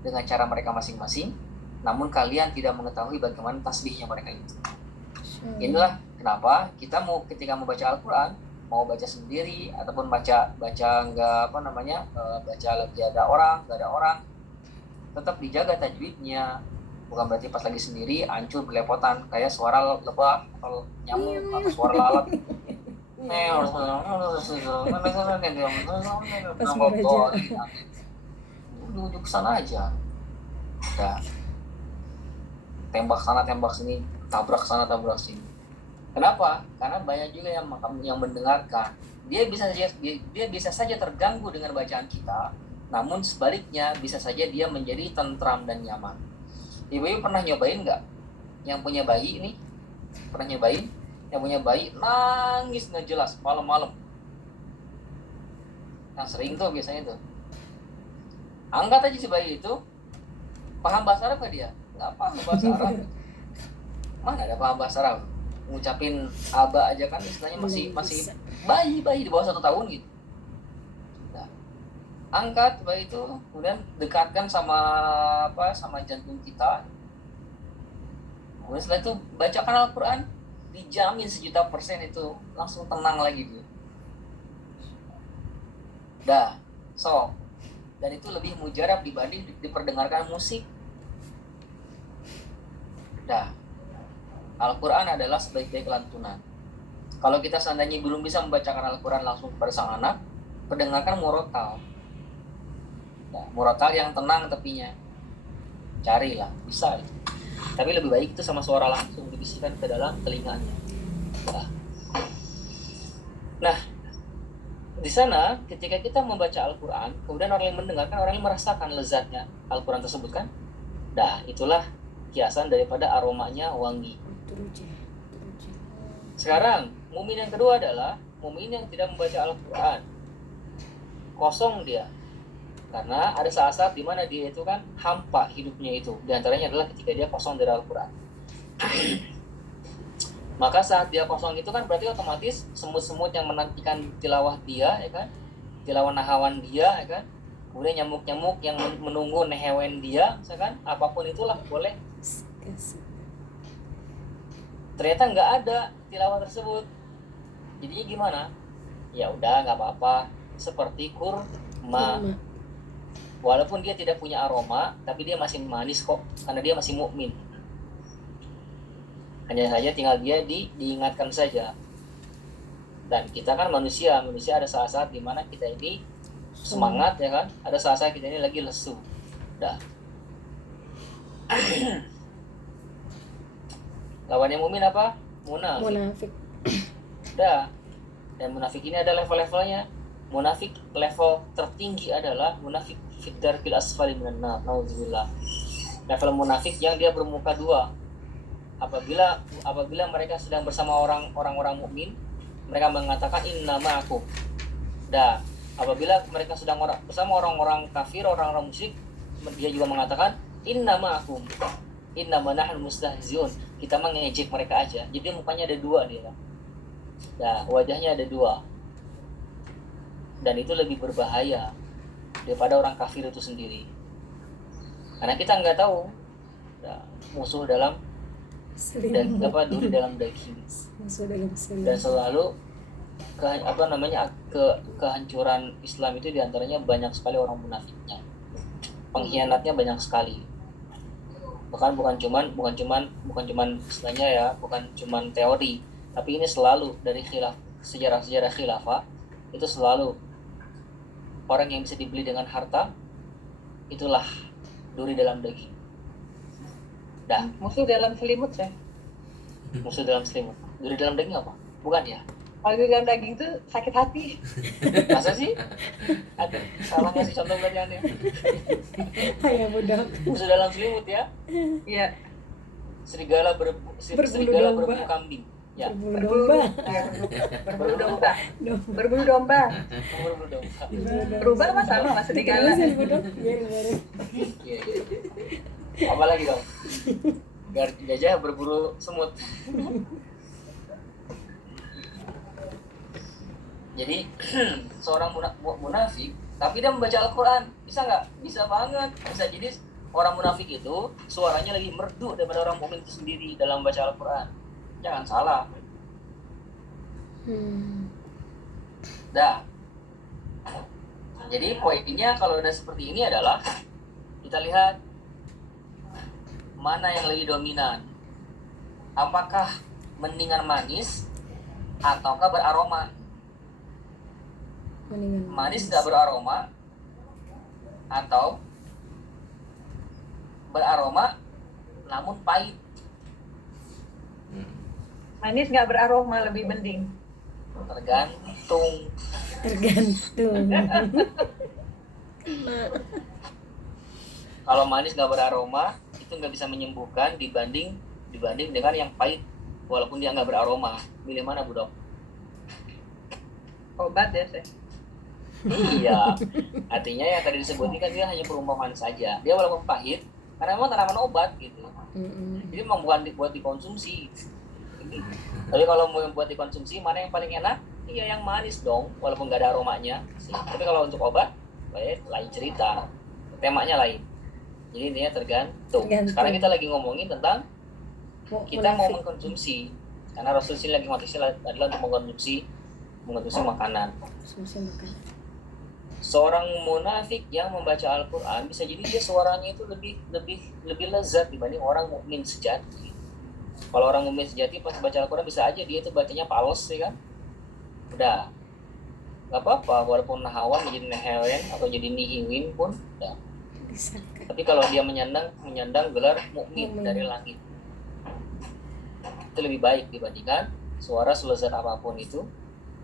dengan cara mereka masing-masing, namun kalian tidak mengetahui bagaimana tasbihnya mereka itu. Inilah kenapa kita ketika membaca Al-Quran, mau baca sendiri ataupun baca nggak baca lagi ada orang, nggak ada orang, tetap dijaga tajwidnya. Bukan berarti pas lagi sendiri hancur belepotan kayak suara lebah atau nyamuk atau suara lalat. Ujuk sana aja. Udah. Tembak sana tembak sini, tabrak sana tabrak sini. Kenapa? Karena banyak juga yang mendengarkan. Dia bisa saja terganggu dengan bacaan kita, namun sebaliknya bisa saja dia menjadi tentram dan nyaman. Ibu pernah nyobain nggak? Yang punya bayi ini pernah nyobain? Yang punya bayi nangis nggak jelas malam-malam. Yang sering tuh biasanya tuh. Angkat aja si bayi itu, paham bahasa Arab nggak dia? Nggak paham bahasa Arab. Mana ada paham bahasa Arab? Ngucapin aba aja kan istilahnya masih bayi di bawah 1 tahun gitu. Nah, angkat bayi itu, kemudian dekatkan sama jantung kita. Kemudian setelah itu bacakan Al-Quran, dijamin 1.000.000% itu langsung tenang lagi gitu. Dan itu lebih mujarab dibanding diperdengarkan musik. Al-Quran adalah sebaik-baik lantunan. Kalau kita seandainya belum bisa membacakan Al-Quran langsung kepada sang anak, perdengarkan murotal. Murotal yang tenang tepinya. Carilah, bisa. Tapi lebih baik itu sama suara langsung dibisikkan ke dalam telinganya. Nah, di sana ketika kita membaca Al-Quran, kemudian orang yang mendengarkan, orang yang merasakan lezatnya Al-Quran tersebut kan. Itulah kiasan daripada aromanya wangi. Sekarang, mukmin yang kedua adalah mukmin yang tidak membaca Al-Quran. Kosong dia. Karena ada saat-saat di mana dia itu kan hampa hidupnya itu. Di antaranya adalah ketika dia kosong dari Al-Quran. Maka saat dia kosong itu kan berarti otomatis semut-semut yang menantikan tilawah dia, ya kan? Tilawah nahawan dia, ya kan? Kemudian nyamuk-nyamuk yang menunggu nehewen dia, ya kan? Apapun itulah boleh. Ternyata nggak ada tilawah tersebut. Jadinya gimana? Ya udah nggak apa-apa. Seperti kurma. Walaupun dia tidak punya aroma, tapi dia masih manis kok, karena dia masih mukmin. Hanya saja tinggal dia diingatkan saja. Dan kita kan manusia ada saat-saat di mana kita ini semangat, ya kan? Ada saat-saat kita ini lagi lesu. Lawannya mukmin apa? Munafik. Dan munafik ini ada level-levelnya. Munafik level tertinggi adalah munafik fid-darkil asfali minan nar. Nauzubillah. Level munafik yang dia bermuka dua. Apabila mereka sedang bersama orang-orang mukmin, mereka mengatakan inna ma'akum. Apabila mereka sedang bersama orang-orang kafir, orang-orang musyrik, dia juga mengatakan inna ma'akum. Inna nahnu mustahziun. Kita mengejek mereka aja. Jadi mukanya ada dua dia. Wajahnya ada dua. Dan itu lebih berbahaya daripada orang kafir itu sendiri. Karena kita nggak tahu musuh dalam duri dalam daging. Dan selalu kehancuran Islam itu diantaranya banyak sekali orang munafiknya. Pengkhianatnya banyak sekali. Bahkan bukan cuman istilahnya ya, bukan cuman teori, tapi ini selalu dari sejarah khilafah itu selalu orang yang bisa dibeli dengan harta itulah duri dalam daging. Musuh dalam selimut ya. Musuh dalam selimut. Duri dalam daging apa? Bukan ya? Kalau duri dalam daging itu sakit hati. Masa sih? Ada salah ngasih contoh belajarannya. Ya budak. Musuh dalam selimut ya? Iya. Serigala berbulu kambing. Ya. Berbulu domba. Berubah apa sama serigala? Apa lagi dong? Gajah berburu semut. Jadi seorang munafik, tapi dia membaca Al-Quran, bisa nggak? Bisa banget. Bisa jadi orang munafik itu suaranya lebih merdu daripada orang mukmin itu sendiri dalam baca Al-Quran. Jangan salah. Dah. Jadi poinnya kalau udah seperti ini adalah kita lihat mana yang lebih dominan. Apakah mendingan manis ataukah beraroma? Manis tidak beraroma atau beraroma namun pahit? Manis nggak beraroma lebih mending. Tergantung. Kalau manis nggak beraroma itu nggak bisa menyembuhkan dibanding dengan yang pahit walaupun dia nggak beraroma. Milih mana, Bu Dok? Obat ya, Seh. Iya, artinya yang tadi disebutkan kan dia hanya perumpamaan saja. Dia walaupun pahit, karena memang tanaman obat gitu. Jadi memang bukan buat dikonsumsi. Tapi kalau mau buat dikonsumsi, mana yang paling enak? Iya yang manis dong, walaupun nggak ada aromanya. Tapi kalau untuk obat, lain cerita. Temanya lain. Jadi intinya tergantung. Sekarang kita lagi ngomongin tentang kita mau mengkonsumsi. Karena Rasulullah lagi motivasinya adalah untuk mengkonsumsi makanan. Seorang munafik yang membaca Al-Quran bisa jadi dia suaranya itu lebih lezat dibanding orang mukmin sejati. Kalau orang mukmin sejati pas baca Al-Quran bisa aja dia itu bacanya pales ya kan. Udah nggak apa-apa walaupun nahawan jadi nehelen atau jadi nihiwin pun udah. Tapi kalau dia menyandang gelar mukmin dari langit itu lebih baik dibandingkan suara selezat apapun itu.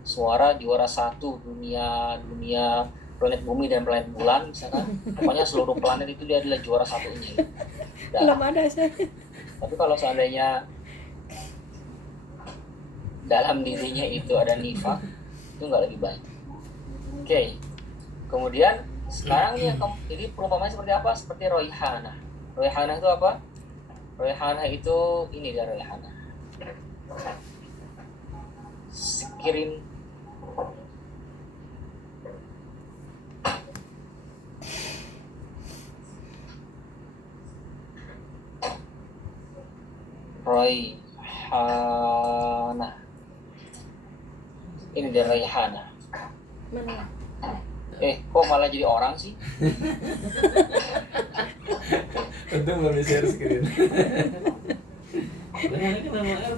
Suara juara satu dunia planet bumi dan planet bulan misalkan, pokoknya seluruh planet itu dia adalah juara satunya. Belum ada saya. Tapi kalau seandainya dalam dirinya itu ada nifak, itu nggak lebih baik. Oke. Kemudian sekarang nih jadi perumpamaan seperti apa? Seperti roihana. Roihana itu apa? Roihana itu ini dia roihana. Kirim Raihana. Ini dia Raihana. Mana? Kok malah jadi orang sih? Untung belum di-share screen.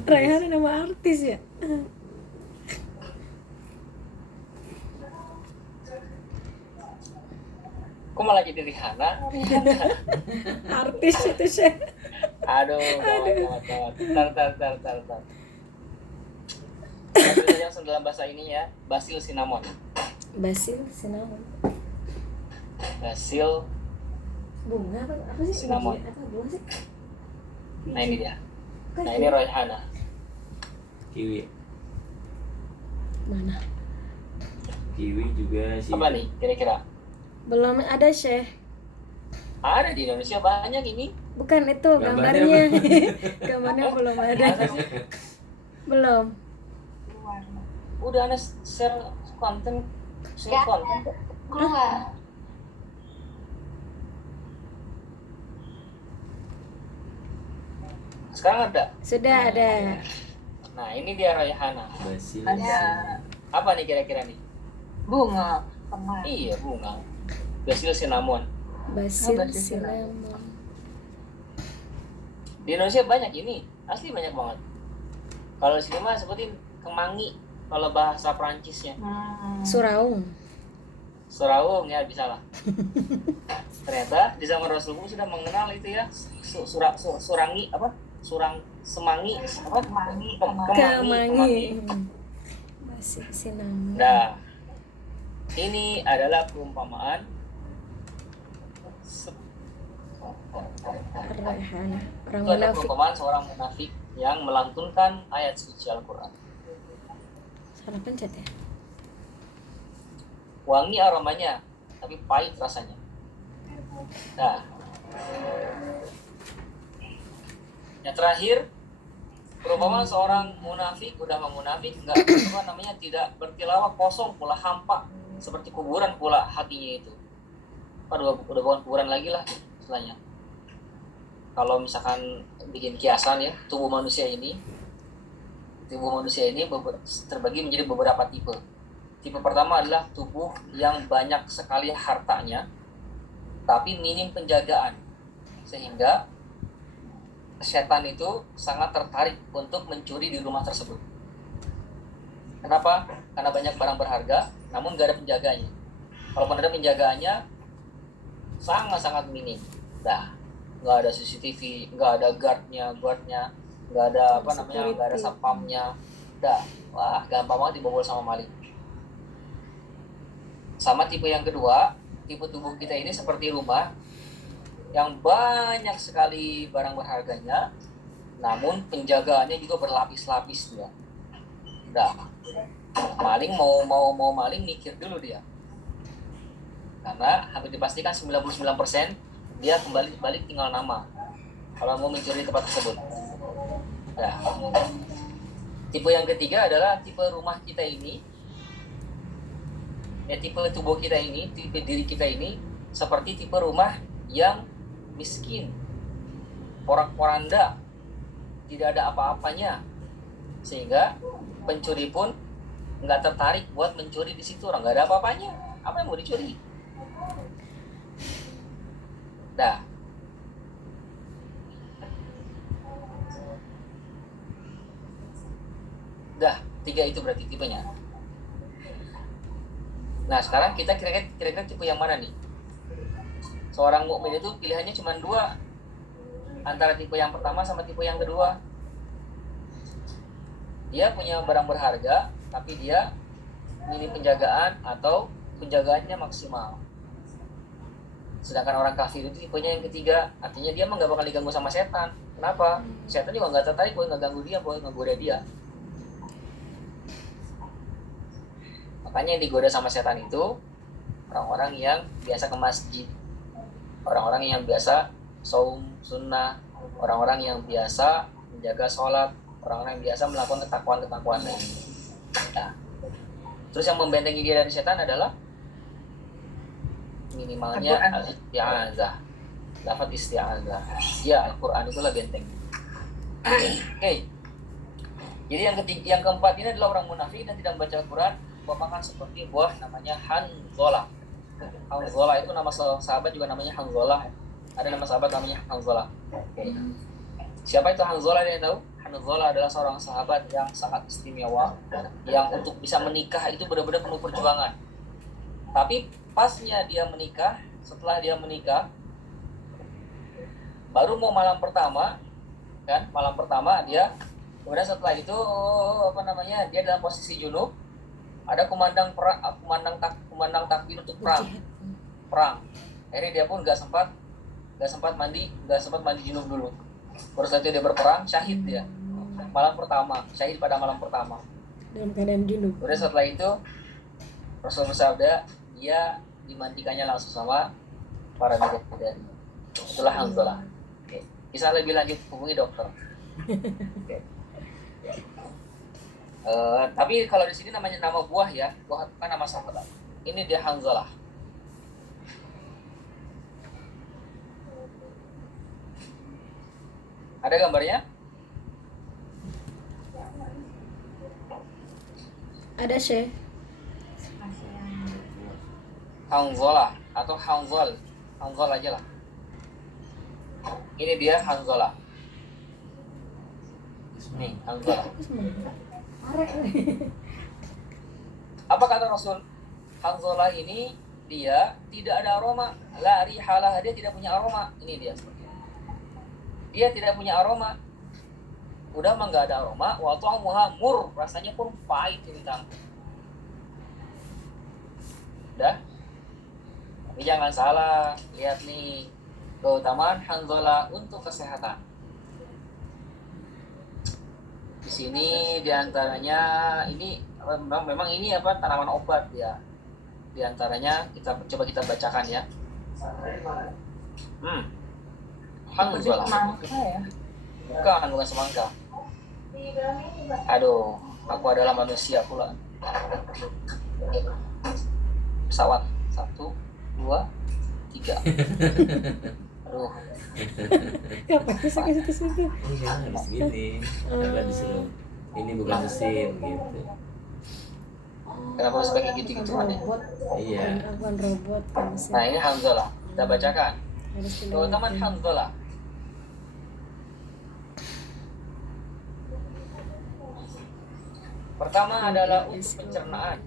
Raihan nama artis ya? Kok malah jadi Rihanna? Artis itu sih. Aduh, gawat. Tar. Yang dalam bahasa ini ya, basil cinnamon. Basil cinnamon. Basil Bunga apa sih? cinnamon. Atau bunga sih? Nah ini dia. Nah ini Raihana. Kiwi. Mana? Kiwi juga sih. Apa nih kira-kira? Belum ada Syekh. Ada di Indonesia banyak ini. Bukan itu Gambarnya gambarnya. Gambarnya belum ada. Masa sih? Belum. Udah ada share konten. Ya. Keluar. Sekarang ada. Sudah ada. Nah ini dia Raihana. Basil. Ada Apa nih kira-kira nih? bunga, teman. Iya bunga. Basil cinnamon. Basil basil cinnamon. Di Indonesia banyak ini, asli banyak banget. Kalau di sini mah sebutin kemangi kalau bahasa Perancisnya. Suraung. Suraung ya bisa lah. Ternyata di zaman Rasulullah sudah mengenal itu ya surangi apa? Semangi apa? Kemangi. Basil cinnamon. Nah, ini adalah perumpamaan Raihana. Orang itu adalah munafik. perumpamaan seorang munafik yang melantunkan ayat suci Al-Quran. Salah pencet ya. Wangi aromanya, tapi pahit rasanya. Nah, yang terakhir, perumpamaan seorang munafik, udah munafik, enggak apa namanya, tidak bertilawah, kosong pula, hampa, seperti kuburan pula hatinya itu. Udah bukan kuburan lagi lah istilahnya. kalau misalkan bikin kiasan ya, tubuh manusia ini terbagi menjadi beberapa tipe. Tipe pertama adalah tubuh yang banyak sekali hartanya, tapi minim penjagaan, sehingga setan itu sangat tertarik untuk mencuri di rumah tersebut. Kenapa? Karena banyak barang berharga, namun nggak ada penjaganya. Kalaupun ada penjagaannya, sangat-sangat minim. Nah, nggak ada CCTV, nggak ada guardnya, nggak ada nggak ada satpamnya. Dah, wah gampang banget dibobol sama maling. Sama tipe yang kedua, tipe tubuh kita ini seperti rumah yang banyak sekali barang berharganya, namun penjagaannya juga berlapis-lapis dia. Dah, maling mau maling mikir dulu dia, karena hampir dipastikan 99% dia kembali balik tinggal nama kalau mau mencuri tempat tersebut. Nah, tipe yang ketiga adalah tipe rumah kita ini, ya tipe tubuh kita ini, tipe diri kita ini seperti tipe rumah yang miskin, porak-poranda, tidak ada apa-apanya, sehingga pencuri pun nggak tertarik buat mencuri di situ, orang nggak ada apa-apanya, apa yang mau dicuri? Dah. Dah, 3 itu berarti tipenya. Nah, sekarang kita kira-kira tipe yang mana nih? Seorang mukmin itu pilihannya cuma 2, antara tipe yang pertama sama tipe yang kedua. Dia punya barang berharga, tapi dia minim penjagaan atau penjagaannya maksimal. Sedangkan orang kafir itu tipenya yang ketiga, artinya dia nggak bakal diganggu sama setan. Kenapa? Setan juga nggak tertarik buat ngeganggu dia, buat ngegoda dia. Makanya yang digoda sama setan itu orang-orang yang biasa ke masjid, orang-orang yang biasa saum sunnah, orang-orang yang biasa menjaga sholat, orang-orang yang biasa melakukan ketakwaan lain. Nah, terus yang membentengi dia dari setan adalah minimalnya al-isti'adzah, lafaz isti'adzah. Ya, Al-Quran itulah benteng. Oke. Jadi yang keempat ini adalah orang munafik dan tidak membaca Al-Quran, merupakan seperti buah namanya Hanzalah. Hanzalah itu nama sahabat juga namanya Hanzalah. Ada nama sahabat namanya Hanzalah. Okay. Siapa itu Hanzalah, yang tahu? Hanzalah adalah seorang sahabat yang sangat istimewa, yang untuk bisa menikah itu benar-benar penuh perjuangan. Tapi pasnya dia menikah, setelah dia menikah, baru mau malam pertama dia, kemudian setelah itu dia dalam posisi junub, ada kumandang takbir untuk perang. Akhirnya dia pun nggak sempat mandi junub dulu. Baru saat itu dia berperang, syahid dia. Syahid pada malam pertama. Dalam keadaan junub. Kemudian setelah itu Rasul bersabda, dia dimandikannya langsung sama para bidadari. Itulah Hanzalah. Oke. Kisah lebih lanjut hubungi dokter. Oke. Tapi kalau di sini namanya nama buah ya, buah kan nama sahabat. Ini dia Hanzalah. Ada gambarnya? Ada Syekh. Hanzalah atau Hanzal aja lah. Ini dia Hanzalah. Nih Hanzalah. Apa kata Rasul? Hanzalah ini dia tidak ada aroma, la rihalah, dia tidak punya aroma. Ini dia. Dia tidak punya aroma. Udah mah nggak ada aroma, wa ta'amuha mur, rasanya pun pahit ini tang. Udah. Tapi jangan salah, lihat nih keutamaan Hanzalah untuk kesehatan. Di sini diantaranya ini memang ini tanaman obat ya. Diantaranya kita bacakan ya. Hanzalah. Semangka ya? Bukan semangka. Aduh, aku adalah manusia pula. Pesawat 1, 2, 3. Aduh, Aduh, Ngapain sih ke situ-situ? Iya, habis gini. Apa disuruh? Ini bukan mesin gitu. kenapa harus pakai gitu-gitu Bukan aneh? robot. Iya. Bukan robot kan mesin. Nah, ini Hanzalah. Kita bacakan. Harus Keutamaan dilewatin. Hanzalah. Pertama adalah untuk pencernaan.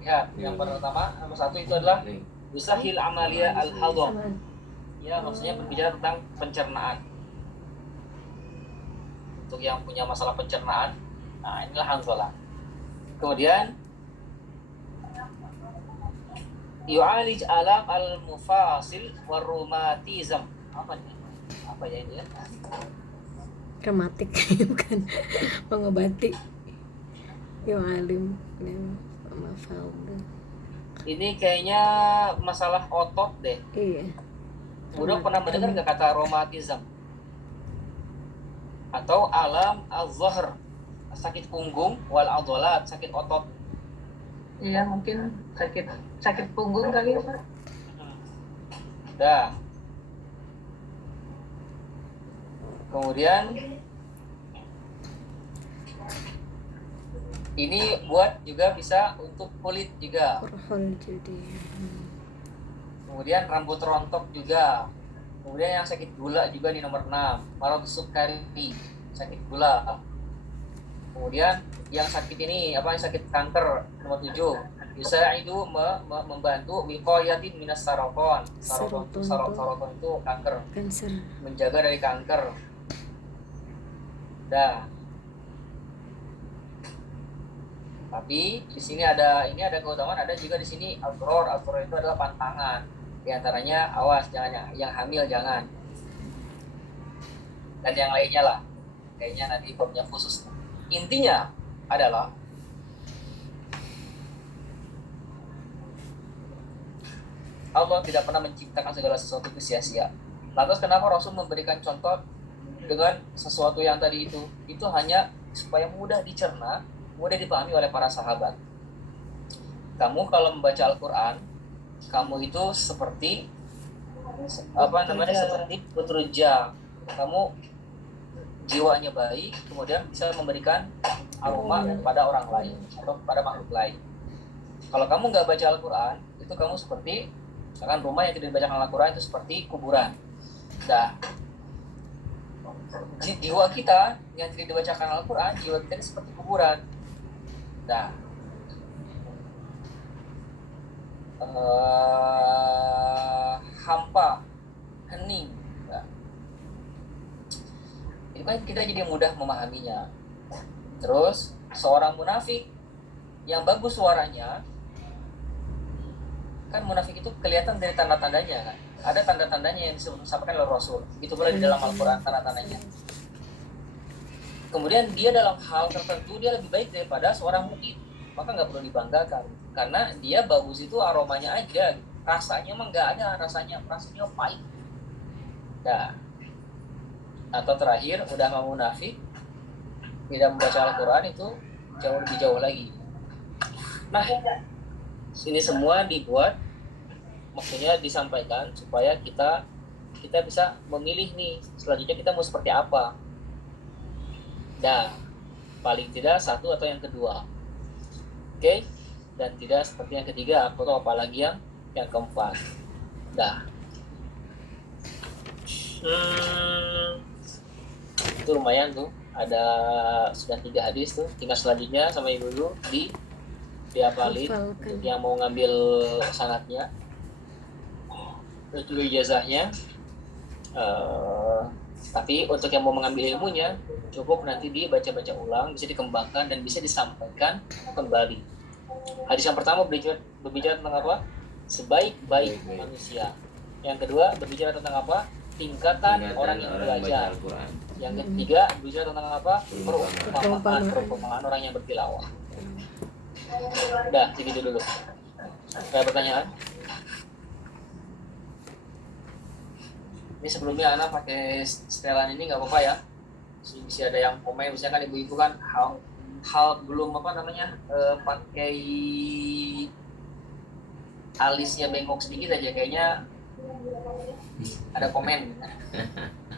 Ya, yang pertama nomor satu itu adalah Usahil Amalia Al-Hadam. Samaan. Ya, maksudnya berbicara tentang pencernaan. Untuk yang punya masalah pencernaan, nah inilah Hanzalah. Kemudian yu'alij alaq al-mufasil warumatizm. Apa nih? Apa ya ini ya? Rematik bukan mengobati. Yo alim sama Faldo. Ini kayaknya masalah otot deh. Iya. Udah pernah mendengar nggak kata rheumatism? Atau alam al-zahr, sakit punggung, wal adhalat, sakit otot. Iya, mungkin sakit punggung kali ya, Pak. Dah. Kemudian ini buat juga bisa untuk kulit juga. Kurhul jadi. Kemudian rambut rontok juga. Kemudian yang sakit gula juga di nomor 6, marad sukari, sakit gula. Kemudian yang sakit ini yang sakit kanker nomor 7, bisa itu membantu wiqayatin minas saraton. Saraton itu kanker, Cancer. menjaga dari kanker. Dah. Tapi di sini ada keutamaan, ada juga di sini al-dhurur itu adalah pantangan. Di antaranya awas jangan yang hamil jangan. Dan yang lainnya lah. Kayaknya nanti babnya khusus. Intinya adalah Allah tidak pernah menciptakan segala sesuatu itu sia-sia. Lantas kenapa Rasul memberikan contoh dengan sesuatu yang tadi itu? Itu hanya supaya mudah dicerna, mudah dipahami oleh para sahabat. Kamu kalau membaca Al-Quran, kamu itu seperti seperti bekerja. Kamu jiwanya baik, kemudian bisa memberikan aroma kepada orang lain atau kepada makhluk lain. Kalau kamu nggak baca Al-Quran, itu kamu seperti misalkan rumah yang tidak dibacakan Al-Quran itu seperti kuburan. Nah, jiwa kita yang tidak dibacakan Al-Quran, jiwa kita ini seperti kuburan. Nah, hampa, hening. Nah, itu kan kita jadi mudah memahaminya. Terus seorang munafik yang bagus suaranya, kan munafik itu kelihatan dari tanda-tandanya kan. Ada tanda-tandanya yang disampaikan oleh Rasul. Itu pula di dalam Al-Quran tanda-tandanya. Kemudian dia dalam hal tertentu dia lebih baik daripada seorang mukmin, maka nggak perlu dibanggakan karena dia bagus itu aromanya aja, rasanya mah nggak ada, rasanya pahit. Nah, atau terakhir udah mau munafik, tidak membaca Al-Quran, itu jauh lebih jauh lagi. Nah, ini semua dibuat, maksudnya disampaikan supaya kita bisa memilih nih selanjutnya kita mau seperti apa. Nah, paling tidak satu atau yang kedua, oke? Dan tidak seperti yang ketiga atau apalagi yang keempat. Nah, itu lumayan tuh, ada sudah 3 hadis tuh. Tinggal selanjutnya sama ibu dulu diapalin yang mau ngambil sanadnya, terus dulu ijazahnya. Tapi untuk yang mau mengambil ilmunya cukup nanti dibaca-baca ulang, bisa dikembangkan dan bisa disampaikan kembali. Hadis yang pertama berbicara tentang apa? Sebaik-baik manusia. Yang kedua berbicara tentang apa? Tingkatan orang yang belajar. Yang ketiga berbicara tentang apa? Perumpamaan orang yang bertilawah. Udah, segitu dulu. Ada pertanyaan? Ini sebelumnya Ana pakai setelan ini nggak apa-apa ya. Bisa ada yang komen, misalnya kan ibu-ibu kan hal belum pakai alisnya bengkok sedikit aja, kayaknya ada komen gitu kan.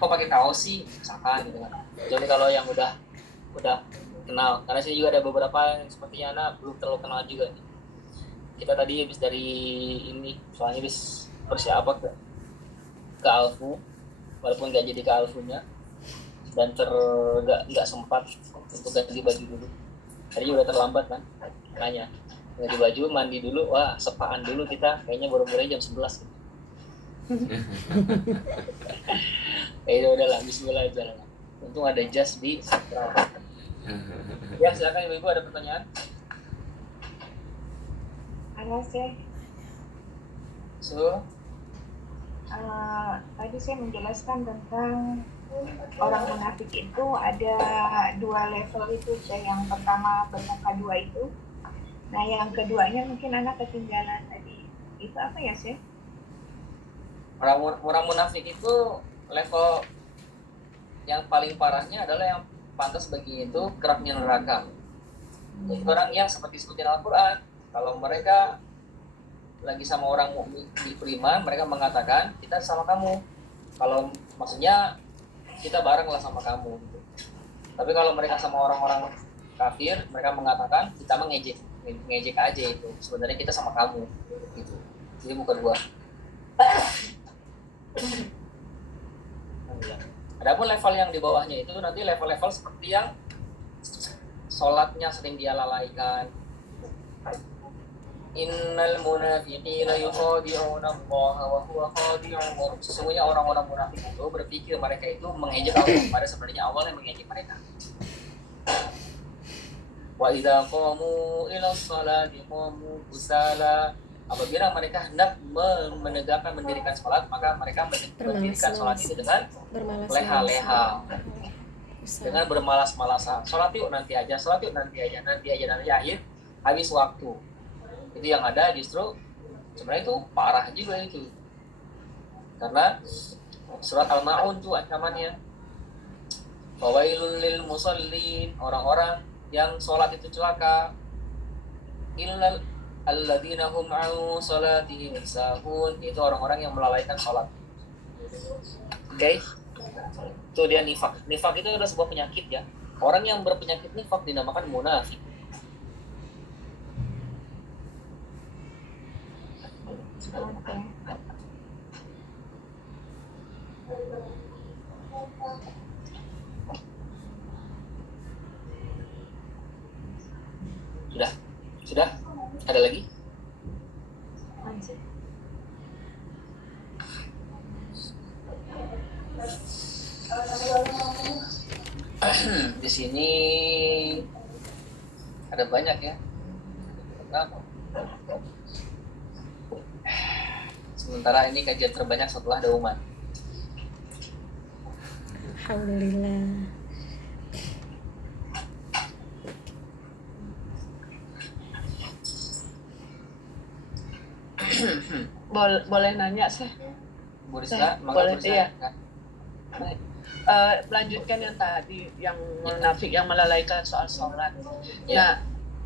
Kok pakai kaos sih misalkan gitu kan. Jadi kalau yang udah kenal, karena saya juga ada beberapa yang sepertinya anak belum terlalu kenal juga nih. Kita tadi habis dari ini, soalnya habis persiapan ke Alfu, walaupun nggak jadi ke Alfunya, dan nggak sempat untuk ganti baju dulu. Tadi udah terlambat kan, makanya ganti baju, mandi dulu, wah sepaan dulu kita, kayaknya baru mulai jam 11 gitu. Kayaknya udahlah, bismillah aja lah. Untung ada jas di Sakral. Ya silakan ibu-ibu, ada pertanyaan? Ada sih. So, Tadi saya menjelaskan tentang orang munafik itu ada 2 level itu. Yang pertama bermuka 2 itu. Nah yang keduanya mungkin anak ketinggalan tadi. Itu apa ya sih? orang munafik itu level yang paling parahnya adalah yang pantas bagi itu keraknya neraka. Jadi orang yang seperti sebutin Al-Quran, kalau mereka lagi sama orang mukmin di beriman, mereka mengatakan kita sama kamu. Kalau maksudnya kita bareng lah sama kamu. Gitu. Tapi kalau mereka sama orang-orang kafir, mereka mengatakan kita ngejek aja itu. Sebenarnya kita sama kamu. Gitu. Jadi bukan gua. Adapun level yang di bawahnya itu nanti level-level seperti yang sholatnya sering dia lalaikan. Innal munafiqina yukhadi'una Allah wa huwa khadi'uhum. Sesungguhnya orang-orang munafik itu berpikir mereka itu mengejek Allah, padahal sebenarnya Allah yang mengejek mereka. Wa idza qamu ila sholati qamu kusala. Apabila mereka hendak mendirikan sholat, maka mereka mendirikan sholat itu dengan leha-leha, dengan bermalas-malasan. Sholat yuk nanti aja, akhir habis waktu. Itu yang ada justru sebenarnya itu parah juga itu, karena surat Al-Ma'un tuh ancamannya. Fawailul lil musallin, orang-orang yang sholat itu celaka. Illal alladzina hum an salatihim sahun, itu orang-orang yang melalaikan sholat. Oke? Itu dia nifak. Nifak itu adalah sebuah penyakit ya. Orang yang berpenyakit nifak dinamakan munafik. Oke. Sudah? Ada lagi? Lanjut. Di sini ada banyak ya. Sementara ini kajian terbanyak setelah Dauman. Alhamdulillah. Boleh nanya sih? Bu Rizka, boleh, iya. silakan. Melanjutkan yang tadi, yang munafik yang melalaikan soal sholat. Ya.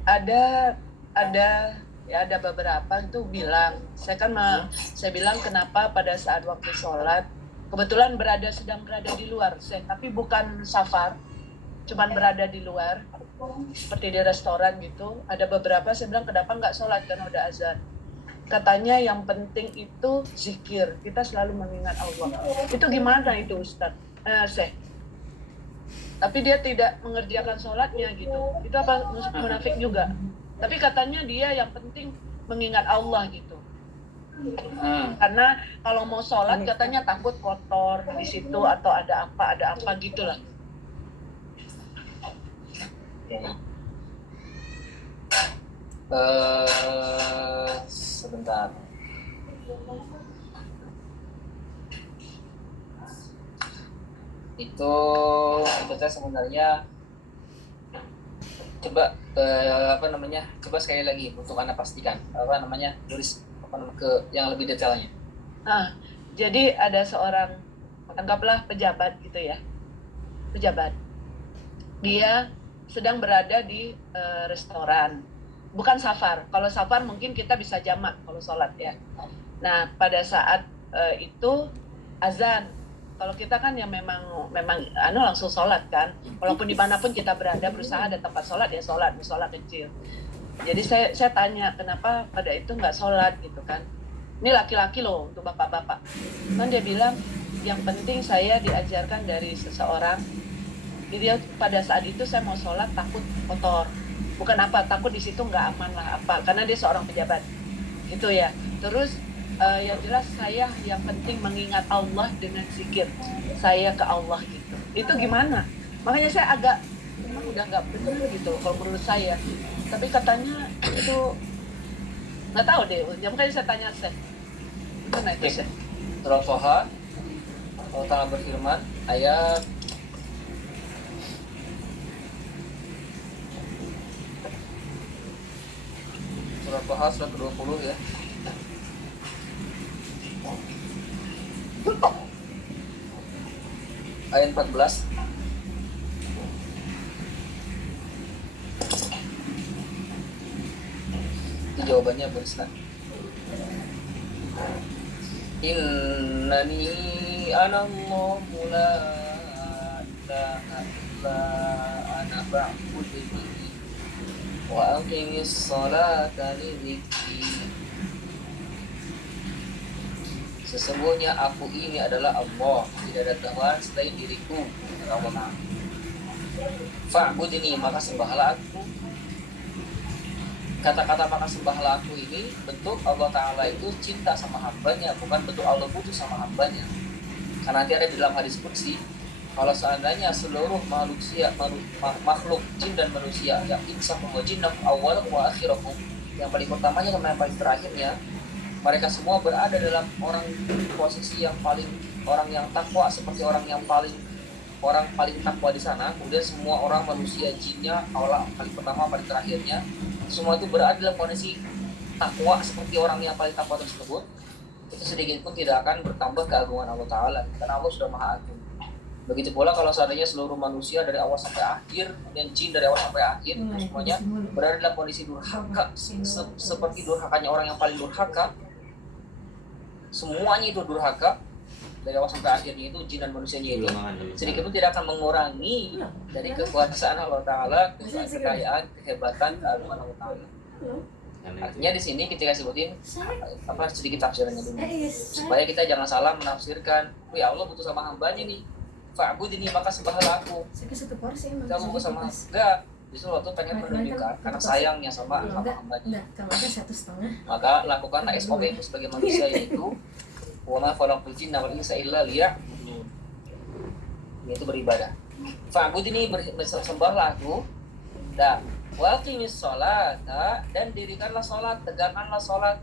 Nah, ada beberapa itu bilang, saya bilang kenapa pada saat waktu sholat kebetulan sedang berada di luar, tapi bukan safar, cuman berada di luar seperti di restoran gitu. Ada beberapa saya bilang kenapa nggak sholat karena udah azan. Katanya yang penting itu zikir, kita selalu mengingat Allah. Itu gimana itu Ustadz? Tapi dia tidak mengerjakan sholatnya gitu. Itu apa munafik juga? Tapi katanya dia yang penting mengingat Allah gitu. Karena kalau mau sholat katanya takut kotor di situ atau ada apa gitulah. Sebentar. Itu saya sebenarnya coba coba sekali lagi untuk Anda pastikan tulis ke yang lebih detailnya. Jadi ada seorang, anggaplah pejabat gitu ya, pejabat. Dia sedang berada di restoran, bukan safar. Kalau safar mungkin kita bisa jamak kalau sholat ya. Nah pada saat itu azan. Kalau kita kan ya memang langsung sholat kan. Walaupun dimanapun kita berada, berusaha ada tempat sholat ya sholat, musola kecil. Jadi saya tanya kenapa pada itu nggak sholat gitu kan. Ini laki-laki loh untuk bapak-bapak. Kan dia bilang yang penting saya diajarkan dari seseorang. Jadi dia pada saat itu saya mau sholat takut kotor. Bukan apa, takut di situ nggak aman lah apa. Karena dia seorang pejabat gitu ya. Terus yang jelas saya yang penting mengingat Allah dengan zikir saya ke Allah gitu. Itu gimana? Makanya saya agak memang udah nggak benar gitu kalau menurut saya. Tapi katanya itu nggak tahu deh. Makanya saya tanya Syekh. Gimana itu Syekh? Surah Thaha, Allah Ta'ala berfirman ayat Surah Thaha surat ke-20 ya. Ayat 14. Itu jawabannya berislah. Innani anallahu la ilaha illa ana fa'budni wa aqimis salata li dzikri. Sesungguhnya aku ini adalah Allah, tidak ada Tuhan selain diriku, kata Allah. Fa'budni, maka sembahlah aku. Kata-kata maka sembahlah aku ini bentuk Allah Ta'ala itu cinta sama hambanya, bukan bentuk Allah butuh sama hambanya. Karena nanti ada di dalam hadis qudsi, kalau seandainya seluruh makhluk jin dan manusia yang insafum wa jinnakum awwalakum wa akhirakum, yang paling pertamanya dan yang paling terakhirnya, mereka semua berada dalam posisi yang paling orang yang takwa, seperti orang paling takwa di sana. Kemudian semua orang manusia jinnya awal paling pertama paling terakhirnya semua itu berada dalam kondisi takwa seperti orang yang paling takwa tersebut. Itu sedikit pun tidak akan bertambah keagungan Allah Ta'ala karena Allah sudah maha agung. Begitu pula kalau seandainya seluruh manusia dari awal sampai akhir dan jin dari awal sampai akhir itu semuanya berada dalam kondisi durhaka seperti durhakanya orang yang paling durhaka. Semuanya itu durhaka dari awal sampai akhirnya itu jin dan manusianya itu sedikit pun tidak akan mengurangi dari kekuasaan Allah Ta'ala, kekayaan, kehebatan, keagungan Allah Ta'ala. Artinya di sini ketika sebutin sedikit tafsirannya dulu supaya kita jangan salah menafsirkan, ya Allah butuh sama hambanya nih, fa'budni maka sembahlah aku. Kamu butuh sama enggak? Justru Allah tuh pengen menunjukkan karena sayangnya sama hambanya. Maka lakukanlah SOP itu sebagai manusia yaitu wa ma khalaqtul jinna wal insa illa liya'budun, yaitu beribadah. Fa'budni, bersembahlah aku, dan wa aqimis sholata, dan dirikanlah sholat, tegakkanlah sholat,